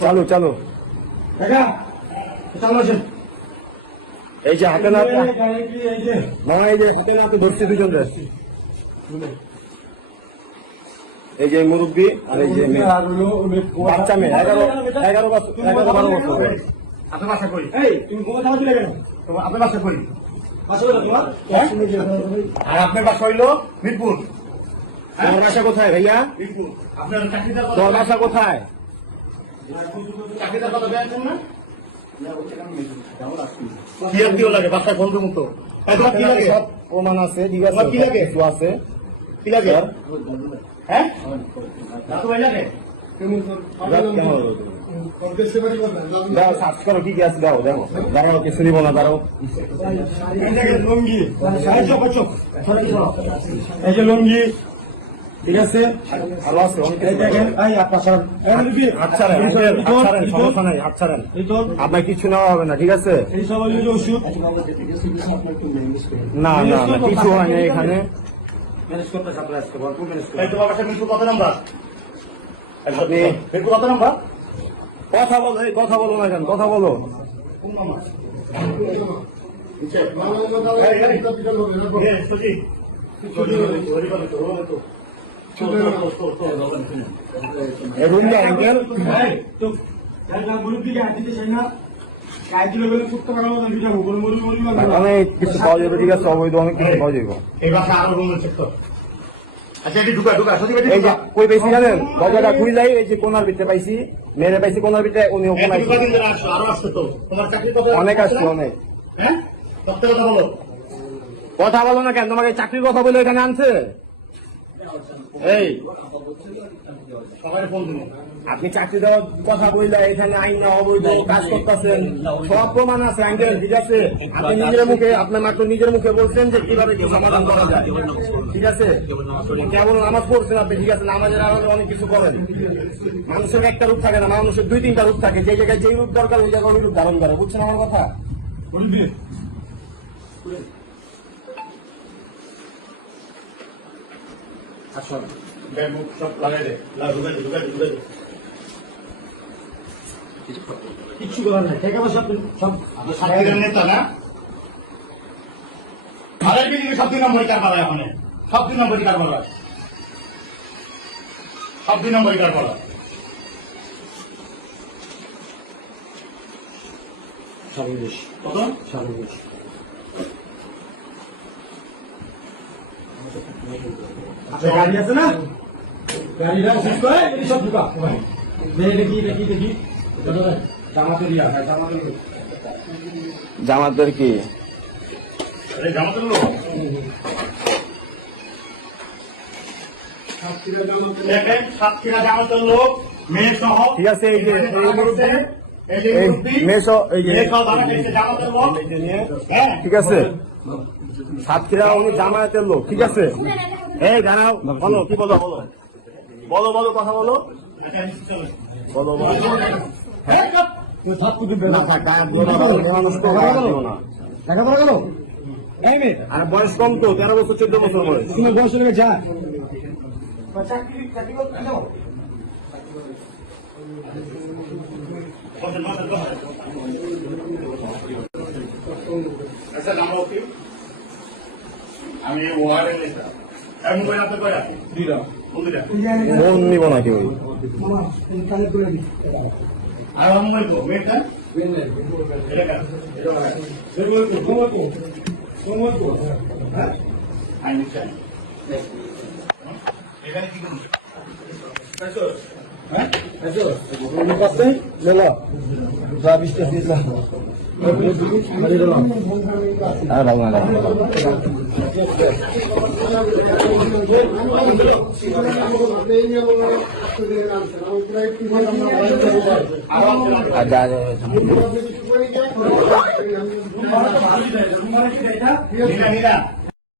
চালু চালু এই যে হাতে না মামা, এই যে হাতে না ধরছি দুজন, এই যে মুরব্বী আর এই যে বাচ্চা মেয়ে 11-12 বছর। আপনার বাসা করি? তুমি কোথাও যাওয়া দিলে কেন? আপনার বাসা করি? আর আপনার বাসা হইল মিরপুর। তোমার বাসা কোথায় ভাইয়া? মিরপুর। আপনার চাকরিদার তোমার বাসা কোথায়? চাকরিদার কথা বেড়াচ্ছেন না? কি আত্মীয় লাগে বাসায় বন্ধু মতো? কি লাগে? সব প্রমাণ আছে, ঠিক আছে, কি লাগে? কিছু আছে। কি লাগে? হ্যাঁ, দাদু ভাই লাগে? দাও সার্চ করো কি কি আছে, দাও দেখো, দাঁড়াও কিছু নিব না, দাঁড়াও। লুঙ্গি, এই যে লুঙ্গি, ঠিক আছে, ভালো আছে অনেক কিছু। দেখেন সমস্যা নাই, হাত ছাড়েন, আপনার কিছু নেওয়া হবে না, ঠিক আছে? এই সব ওষুধ না না না, কিছু হয় না এখানে। কত নাম্বার? কত নাম্বার? কথা বলো, এই কথা বলো না কেন, কথা বলো। রুমটা অ্যাঙ্গেল অনেক কিছু পাওয়া যাবে, ঠিক আছে, অবৈধ অনেক কিছু পাওয়া যাবে। এই বাসা আরো রুম আছে তো। আচ্ছা, এটি ঢুকা ঢুকা সত্যি এই যে কই পাইছি জানেন, দরজাটা খুলে যাই, এই যে কোনার ভিতরে পাইছি, মেরে পাইছি কোনার ভিতরে, উনিও কোনায় আরো আসছে তো। তোমার চাকরি কত? অনেক আসছে, অনেক। হ্যাঁ, সত্যি কথা বলো। কথা বলো না কেন, তোমাকে চাকরির কথা বলে এখানে আনছে? এই সবাই ফোন দিন। আপনি চাকরি দেওয়ার কথা বললে এখানে আইন না অবৈধ কাজ করতেছেন, সব প্রমাণ আছে আঙ্কেল, ঠিক আছে? আপনি নিজের মুখে, আপনার মাত্র নিজের মুখে বলছেন যে কিভাবে কি সমাধান করা যায়, ঠিক আছে? কেবল নামাজ পড়ছেন আপনি, ঠিক আছে, নামাজের আড়ালে অনেক কিছু করেন। মানুষের একটা রূপ থাকে না, মানুষের 2-3টা রূপ থাকে, যে জায়গায় যে রূপ দরকার ওই জায়গায় ওই রূপ ধারণ করে, বুঝছেন আমার কথা? আসুন, ব্যাগ সব লাগাই দে, ঢুকাই দে, ঢুকাই দে, ঢুকাই দে। কিচ্ছু করার নাই, টাকা পয়সা সব সাথীদের নেতা না? আরেক দিকে সব 2 নম্বরই কারবার হয় ওখানে, সব 2 নম্বরই কারবার হয়, সব 2 নম্বরই কারবার হয়। সর্বদেশ কত? সর্বদেশ আপনার গাড়ি আছে না? গাড়িটা শেষ করে এই সব ঢুকা। দেখি দেখি দেখি জামাতের ইয়া, জামাতদের কি জামাতের লোক দেখেন, সাতক্ষীরা জামাতের লোক, মেয়ে সহ, ঠিক আছে? এই যে এই যে মুরব্বি, মেসো, এই যে মেয়ে সহ দাঁড়া গেছে জামাতের লোক। হ্যাঁ, ঠিক আছে, সাতক্ষীরা উনি জামায়াতের লোক, ঠিক আছে? এই দাঁড়াও, বলো কি বলো, বলো বলো বলো, কথা বলো, বলো বলো। হ্যাঁ, না থাক, গায়ে বলো না, মেয়ে মানুষ তো গায়ে দিও না। টাকা পড়া গেল। এই মেয়ে, আর বয়স কম তো, 13 বছর 14 বছর বয়স। তুমি বয়স হয়ে যা চাকরি চাকরি করতে যাও। আচ্ছা, নাম কি? আমি ওয়ার্ডের নেতা। এমন করে আপনি কয়া দুইটা বন্ধুরা ফোন নিব নাকি ওই? আর আমি বলবো মেয়েটা এটা কাজ এটা হ্যাঁ আই নিশ্চয় এখানে কি করুন হ্যাঁ করতে বলো, যা বিস্তার দিলাম আর ভালো না। নীলা